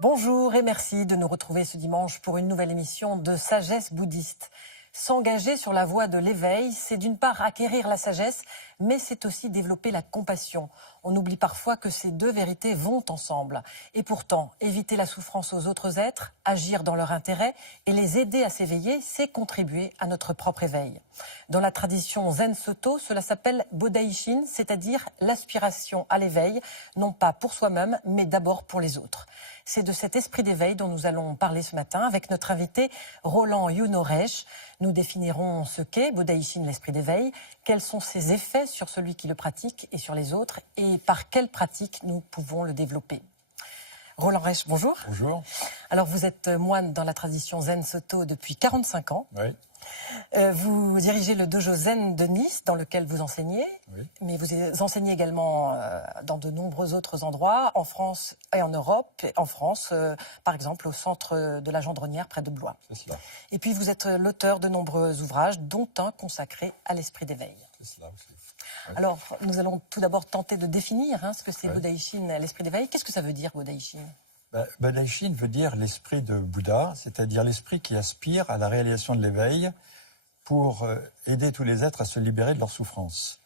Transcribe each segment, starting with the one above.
Bonjour et merci de nous retrouver ce dimanche pour une nouvelle émission de Sagesse bouddhiste. S'engager sur la voie de l'éveil, c'est d'une part acquérir la sagesse, mais c'est aussi développer la compassion. On oublie parfois que ces deux vérités vont ensemble. Et pourtant, éviter la souffrance aux autres êtres, agir dans leur intérêt et les aider à s'éveiller, c'est contribuer à notre propre éveil. Dans la tradition Zen Soto, cela s'appelle Bodhaishin, c'est-à-dire l'aspiration à l'éveil, non pas pour soi-même, mais d'abord pour les autres. C'est de cet esprit d'éveil dont nous allons parler ce matin avec notre invité Roland Yunoresh. Nous définirons ce qu'est Bodhaishin, l'esprit d'éveil, quels sont ses effets sur celui qui le pratique et sur les autres, et par quelle pratique nous pouvons le développer. Roland Resch, bonjour. Bonjour. Alors vous êtes moine dans la tradition Zen Soto depuis 45 ans. Oui. Vous dirigez le dojo Zen de Nice, dans lequel vous enseignez, Oui. mais vous enseignez également dans de nombreux autres endroits, en France et en Europe. En France, par exemple, au centre de la Gendronnière, près de Blois. C'est cela. Et puis vous êtes l'auteur de nombreux ouvrages, dont un consacré à l'esprit d'éveil. C'est cela aussi. Oui. Alors, nous allons tout d'abord tenter de définir ce que c'est Oui. Bodhaishin, l'esprit d'éveil. Qu'est-ce que ça veut dire, Bodhaishin ? Bodhaishin veut dire l'esprit de Bouddha, c'est-à-dire l'esprit qui aspire à la réalisation de l'éveil pour aider tous les êtres à se libérer de leurs souffrances.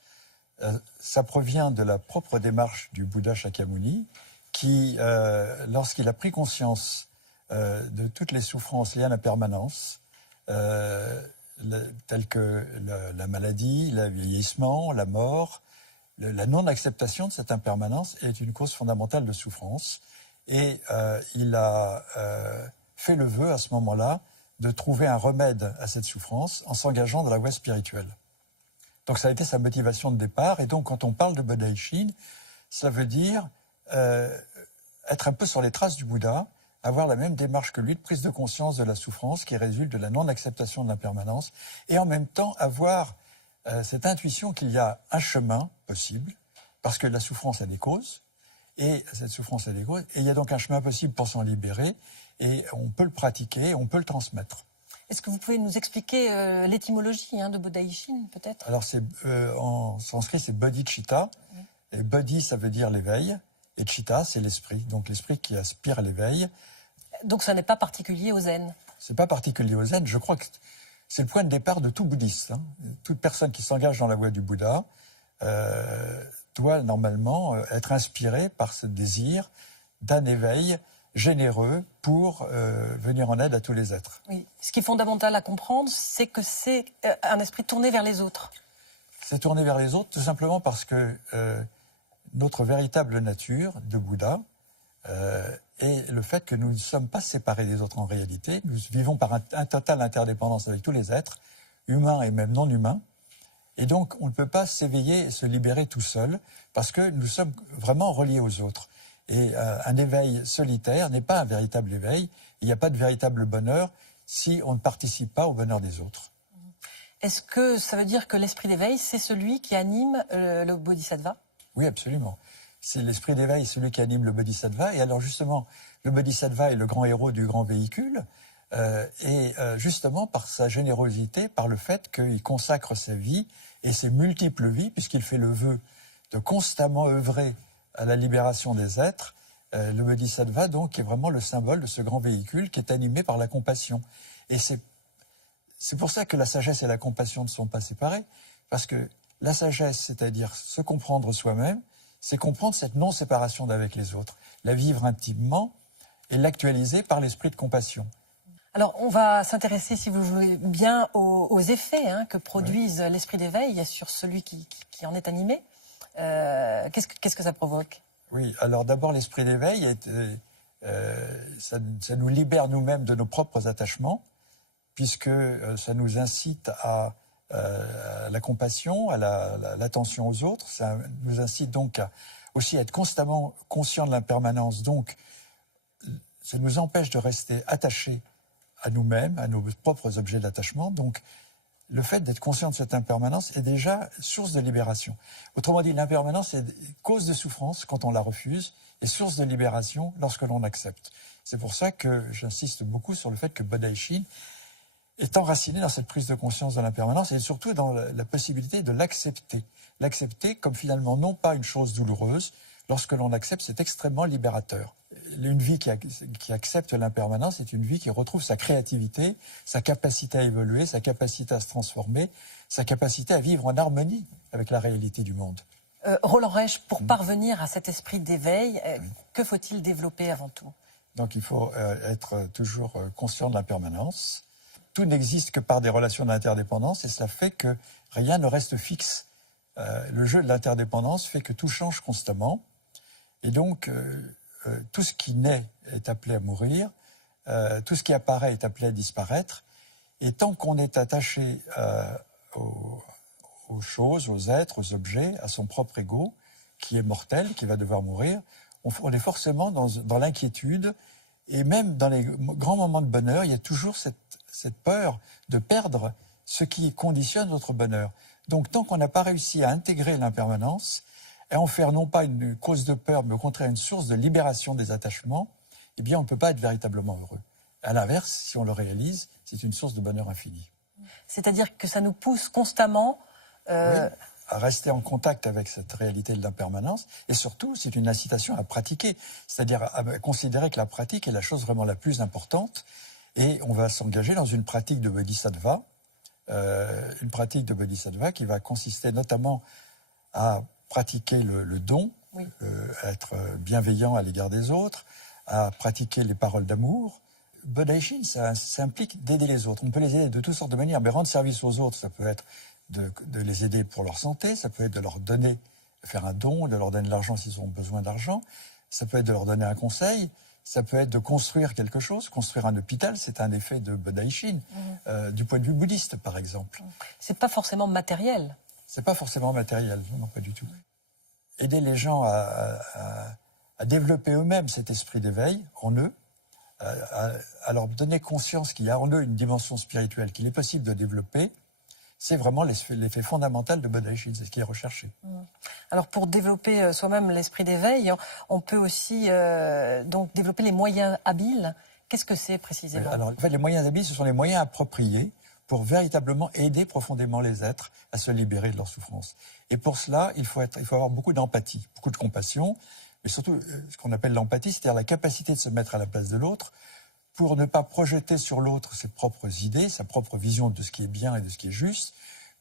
Ça provient de la propre démarche du Bouddha Shakyamuni qui, lorsqu'il a pris conscience de toutes les souffrances liées à la permanence, telles que la maladie, le vieillissement, la mort, la non-acceptation de cette impermanence est une cause fondamentale de souffrance. Et il a fait le vœu à ce moment-là de trouver un remède à cette souffrance en s'engageant dans la voie spirituelle. Donc ça a été sa motivation de départ. Et donc quand on parle de Bodhaishin, ça veut dire être un peu sur les traces du Bouddha, avoir la même démarche que lui de prise de conscience de la souffrance qui résulte de la non-acceptation de l'impermanence, et en même temps avoir cette intuition qu'il y a un chemin possible, parce que la souffrance a des causes, et cette souffrance a des causes, et il y a donc un chemin possible pour s'en libérer, et on peut le pratiquer, on peut le transmettre. Est-ce que vous pouvez nous expliquer l'étymologie de Bodhaishin, peut-être ? Alors, en sanskrit, c'est bodhicitta, et bodhi, ça veut dire l'éveil, et chitta, c'est l'esprit, donc l'esprit qui aspire à l'éveil. Donc ça n'est pas particulier au zen ? C'est pas particulier au zen, je crois que c'est le point de départ de tout bouddhiste. Toute personne qui s'engage dans la voie du Bouddha doit normalement être inspirée par ce désir d'un éveil généreux pour venir en aide à tous les êtres. Oui. Ce qui est fondamental à comprendre, c'est que c'est un esprit tourné vers les autres. C'est tourné vers les autres tout simplement parce que notre véritable nature de Bouddha est le fait que nous ne sommes pas séparés des autres en réalité. Nous vivons par un total interdépendance avec tous les êtres, humains et même non humains. Et donc, on ne peut pas s'éveiller et se libérer tout seul parce que nous sommes vraiment reliés aux autres. Et un éveil solitaire n'est pas un véritable éveil. Il n'y a pas de véritable bonheur si on ne participe pas au bonheur des autres. Est-ce que ça veut dire que l'esprit d'éveil, c'est celui qui anime le bodhisattva ? Oui, absolument. C'est l'esprit d'éveil, celui qui anime le bodhisattva. Et alors justement, le bodhisattva est le grand héros du grand véhicule. Et justement par sa générosité, par le fait qu'il consacre sa vie et ses multiples vies, puisqu'il fait le vœu de constamment œuvrer à la libération des êtres, le bodhisattva donc est vraiment le symbole de ce grand véhicule qui est animé par la compassion. Et c'est pour ça que la sagesse et la compassion ne sont pas séparées, parce que la sagesse, c'est-à-dire se comprendre soi-même, c'est comprendre cette non-séparation d'avec les autres, la vivre intimement et l'actualiser par l'esprit de compassion. Alors, on va s'intéresser, si vous voulez bien, aux effets que produise l'esprit d'éveil sur celui qui en est animé. Qu'est-ce que ça provoque ? Oui, alors d'abord, l'esprit d'éveil, ça nous libère nous-mêmes de nos propres attachements, puisque ça nous incite à la compassion, à l'attention aux autres. Ça nous incite donc aussi à être constamment conscient de l'impermanence. Donc, ça nous empêche de rester attachés à nous-mêmes, à nos propres objets d'attachement. Donc, le fait d'être conscient de cette impermanence est déjà source de libération. Autrement dit, l'impermanence est cause de souffrance quand on la refuse et source de libération lorsque l'on accepte. C'est pour ça que j'insiste beaucoup sur le fait que Bodhaishin est enraciné dans cette prise de conscience de l'impermanence et surtout dans la possibilité de l'accepter. L'accepter comme finalement non pas une chose douloureuse, lorsque l'on accepte, c'est extrêmement libérateur. Une vie qui accepte l'impermanence est une vie qui retrouve sa créativité, sa capacité à évoluer, sa capacité à se transformer, sa capacité à vivre en harmonie avec la réalité du monde. Roland Reich, pour parvenir à cet esprit d'éveil, que faut-il développer avant tout? Donc il faut être toujours conscient de l'impermanence. Tout n'existe que par des relations d'interdépendance et cela fait que rien ne reste fixe. Le jeu de l'interdépendance fait que tout change constamment. Et donc, tout ce qui naît est appelé à mourir, tout ce qui apparaît est appelé à disparaître. Et tant qu'on est attaché aux choses, aux êtres, aux objets, à son propre ego, qui est mortel, qui va devoir mourir, on est forcément dans l'inquiétude. Et même dans les grands moments de bonheur, il y a toujours cette peur de perdre ce qui conditionne notre bonheur. Donc, tant qu'on n'a pas réussi à intégrer l'impermanence, et en faire non pas une cause de peur, mais au contraire une source de libération des attachements, eh bien, on ne peut pas être véritablement heureux. À l'inverse, si on le réalise, c'est une source de bonheur infini. C'est-à-dire que ça nous pousse constamment oui, à rester en contact avec cette réalité de l'impermanence, et surtout, c'est une incitation à pratiquer, c'est-à-dire à considérer que la pratique est la chose vraiment la plus importante, et on va s'engager dans une pratique de bodhisattva, qui va consister notamment à pratiquer le don, oui. À être bienveillant à l'égard des autres, à pratiquer les paroles d'amour. Budaishin, ça implique d'aider les autres. On peut les aider de toutes sortes de manières, mais rendre service aux autres, ça peut être de les aider pour leur santé, ça peut être de leur donner, de faire un don, de leur donner de l'argent s'ils ont besoin d'argent, ça peut être de leur donner un conseil, ça peut être de construire quelque chose, construire un hôpital, c'est un effet de Budaishin, du point de vue bouddhiste par exemple. C'est pas forcément matériel. C'est pas forcément matériel, non, pas du tout. Aider les gens à développer eux-mêmes cet esprit d'éveil en eux, à leur donner conscience qu'il y a en eux une dimension spirituelle qu'il est possible de développer, c'est vraiment l'effet fondamental de Budaishin, c'est ce qui est recherché. Alors pour développer soi-même l'esprit d'éveil, on peut aussi donc développer les moyens habiles. Qu'est-ce que c'est précisément? Alors, en fait, les moyens habiles, ce sont les moyens appropriés pour véritablement aider profondément les êtres à se libérer de leur souffrance. Et pour cela, il faut avoir beaucoup d'empathie, beaucoup de compassion, mais surtout ce qu'on appelle l'empathie, c'est-à-dire la capacité de se mettre à la place de l'autre pour ne pas projeter sur l'autre ses propres idées, sa propre vision de ce qui est bien et de ce qui est juste,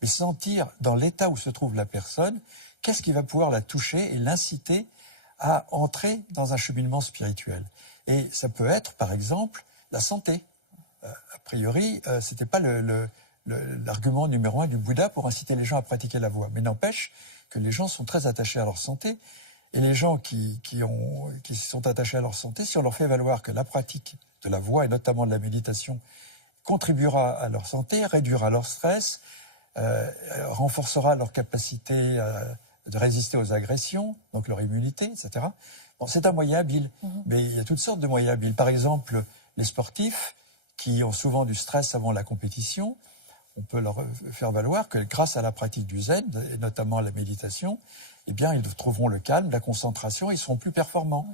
mais sentir dans l'état où se trouve la personne, qu'est-ce qui va pouvoir la toucher et l'inciter à entrer dans un cheminement spirituel. Et ça peut être, par exemple, la santé. A priori, ce n'était pas l'argument numéro 1 du Bouddha pour inciter les gens à pratiquer la voie. Mais n'empêche que les gens sont très attachés à leur santé. Et les gens qui sont attachés à leur santé, si on leur fait valoir que la pratique de la voie, et notamment de la méditation, contribuera à leur santé, réduira leur stress, renforcera leur capacité de résister aux agressions, donc leur immunité, etc. Bon, c'est un moyen habile, mais il y a toutes sortes de moyens habiles. Par exemple, les sportifs qui ont souvent du stress avant la compétition, on peut leur faire valoir que grâce à la pratique du zen, et notamment la méditation, eh bien, ils trouveront le calme, la concentration, ils seront plus performants.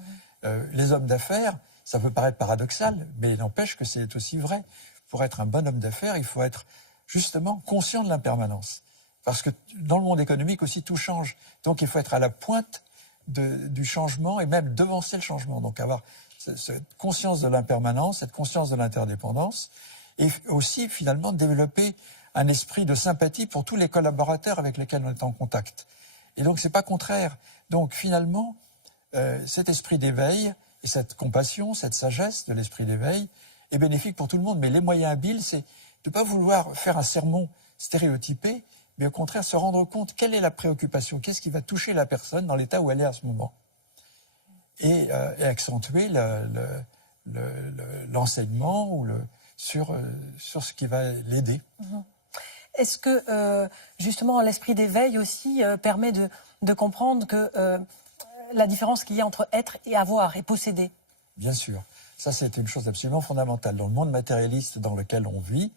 Les hommes d'affaires, ça peut paraître paradoxal, mais il n'empêche que c'est aussi vrai. Pour être un bon homme d'affaires, il faut être justement conscient de l'impermanence. Parce que dans le monde économique aussi, tout change. Donc il faut être à la pointe du changement et même devancer le changement. Donc avoir cette conscience de l'impermanence, cette conscience de l'interdépendance, et aussi finalement développer un esprit de sympathie pour tous les collaborateurs avec lesquels on est en contact. Et donc c'est pas contraire. Donc finalement, cet esprit d'éveil et cette compassion, cette sagesse de l'esprit d'éveil est bénéfique pour tout le monde. Mais les moyens habiles, c'est de ne pas vouloir faire un sermon stéréotypé, mais au contraire se rendre compte quelle est la préoccupation, qu'est-ce qui va toucher la personne dans l'état où elle est à ce moment. Et accentuer l'enseignement sur ce qui va l'aider. Est-ce que justement l'esprit d'éveil aussi permet de comprendre que la différence qu'il y a entre être et avoir et posséder? Bien sûr. Ça, c'est une chose absolument fondamentale. Dans le monde matérialiste dans lequel on vit,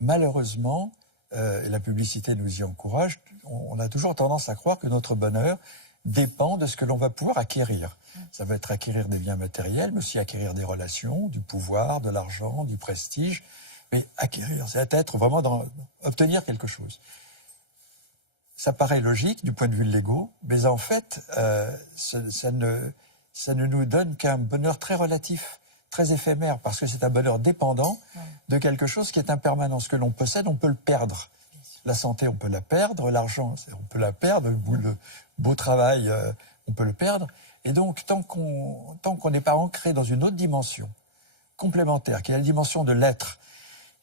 malheureusement, et la publicité nous y encourage, on a toujours tendance à croire que notre bonheur dépend de ce que l'on va pouvoir acquérir. Ça va être acquérir des biens matériels, mais aussi acquérir des relations, du pouvoir, de l'argent, du prestige. Mais acquérir, c'est être vraiment obtenir quelque chose. ça paraît logique du point de vue de l'ego, mais en fait, ça ne nous donne qu'un bonheur très relatif, très éphémère, parce que c'est un bonheur dépendant de quelque chose qui est impermanent. Ce que l'on possède, on peut le perdre. La santé, on peut la perdre. L'argent, on peut la perdre. Le beau travail, on peut le perdre. Et donc, tant qu'on n'est pas ancré dans une autre dimension complémentaire, qui est la dimension de l'être,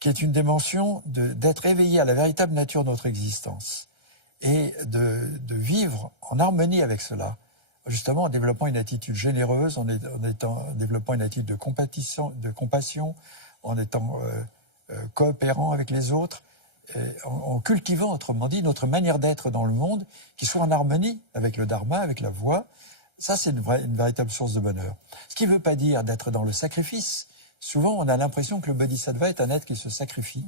qui est une dimension d'être éveillé à la véritable nature de notre existence, et de vivre en harmonie avec cela, justement en développant une attitude généreuse, en développant une attitude de compassion, en étant coopérant avec les autres, en cultivant, autrement dit, notre manière d'être dans le monde, qui soit en harmonie avec le dharma, avec la voie. Ça, c'est une véritable source de bonheur. Ce qui ne veut pas dire d'être dans le sacrifice. Souvent, on a l'impression que le bodhisattva est un être qui se sacrifie,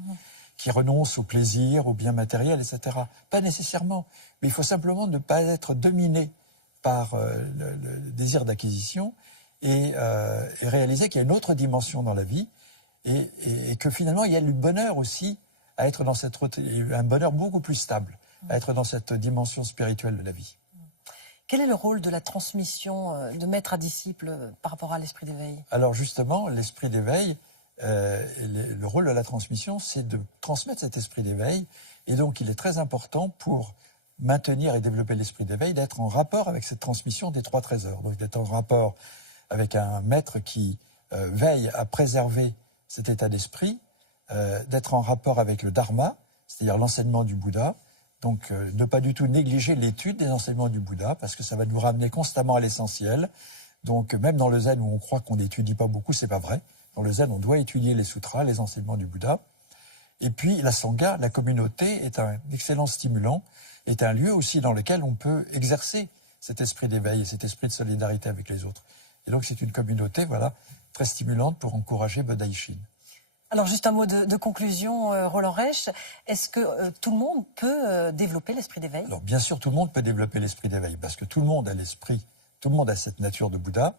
qui renonce au plaisir, au bien matériel, etc. Pas nécessairement, mais il faut simplement ne pas être dominé par le désir d'acquisition et réaliser qu'il y a une autre dimension dans la vie et que finalement, il y a le bonheur aussi à être dans un bonheur beaucoup plus stable, à être dans cette dimension spirituelle de la vie. Quel est le rôle de la transmission de maître à disciple par rapport à l'esprit d'éveil? Alors justement, l'esprit d'éveil, le rôle de la transmission, c'est de transmettre cet esprit d'éveil. Et donc, il est très important pour maintenir et développer l'esprit d'éveil, d'être en rapport avec cette transmission des 3 trésors. Donc, d'être en rapport avec un maître qui veille à préserver cet état d'esprit, d'être en rapport avec le dharma, c'est-à-dire l'enseignement du Bouddha. Donc, ne pas du tout négliger l'étude des enseignements du Bouddha, parce que ça va nous ramener constamment à l'essentiel. Donc, même dans le zen où on croit qu'on n'étudie pas beaucoup, c'est pas vrai. Dans le zen, on doit étudier les sutras, les enseignements du Bouddha. Et puis, la sangha, la communauté, est un excellent stimulant, est un lieu aussi dans lequel on peut exercer cet esprit d'éveil et cet esprit de solidarité avec les autres. Et donc, c'est une communauté, voilà, très stimulante pour encourager Bodhaïshin. Alors, juste un mot de conclusion, Roland Reich. Est-ce que tout le monde peut développer l'esprit d'éveil? Alors, bien sûr, tout le monde peut développer l'esprit d'éveil, parce que tout le monde a l'esprit, tout le monde a cette nature de Bouddha,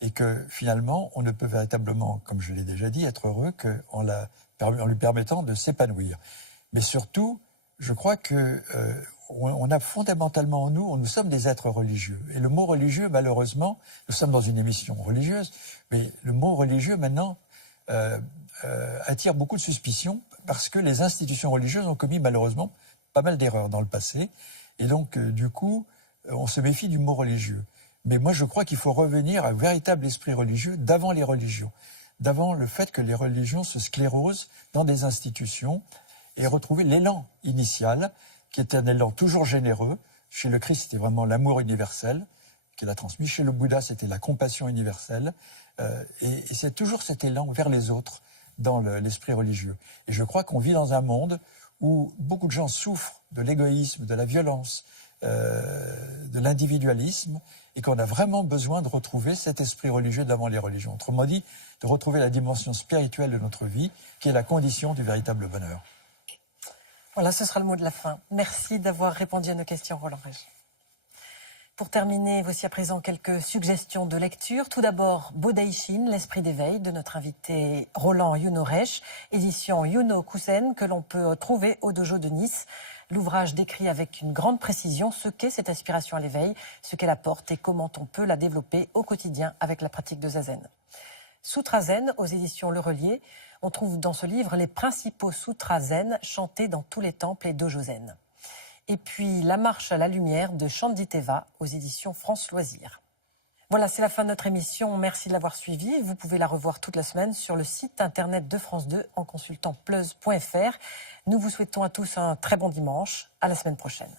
et que finalement, on ne peut véritablement, comme je l'ai déjà dit, être heureux qu'en lui permettant de s'épanouir. Mais surtout, je crois que on a fondamentalement en nous, nous sommes des êtres religieux. Et le mot religieux, malheureusement, nous sommes dans une émission religieuse, mais le mot religieux, maintenant, attire beaucoup de suspicions parce que les institutions religieuses ont commis malheureusement pas mal d'erreurs dans le passé. Et donc, du coup, on se méfie du mot religieux. Mais moi, je crois qu'il faut revenir à un véritable esprit religieux d'avant les religions, d'avant le fait que les religions se sclérosent dans des institutions et retrouver l'élan initial, qui est un élan toujours généreux. Chez le Christ, c'était vraiment l'amour universel qu'il a transmis. Chez le Bouddha, c'était la compassion universelle. Et c'est toujours cet élan vers les autres dans l'esprit religieux. Et je crois qu'on vit dans un monde où beaucoup de gens souffrent de l'égoïsme, de la violence, de l'individualisme, et qu'on a vraiment besoin de retrouver cet esprit religieux d'avant les religions. Autrement dit, de retrouver la dimension spirituelle de notre vie, qui est la condition du véritable bonheur. Voilà, ce sera le mot de la fin. Merci d'avoir répondu à nos questions, Roland Reich. Pour terminer, voici à présent quelques suggestions de lecture. Tout d'abord, Bodhaïshin, l'esprit d'éveil, de notre invité Roland Yuno Reich, édition Yuno Kusen, que l'on peut trouver au dojo de Nice. L'ouvrage décrit avec une grande précision ce qu'est cette aspiration à l'éveil, ce qu'elle apporte et comment on peut la développer au quotidien avec la pratique de Zazen. Sutra Zen, aux éditions Le Relier, on trouve dans ce livre les principaux sutras zen chantés dans tous les temples et dojo zen. Et puis La marche à la lumière de Chanditeva aux éditions France Loisirs. Voilà, c'est la fin de notre émission. Merci de l'avoir suivie. Vous pouvez la revoir toute la semaine sur le site internet de France 2 en consultant plus.fr. Nous vous souhaitons à tous un très bon dimanche. À la semaine prochaine.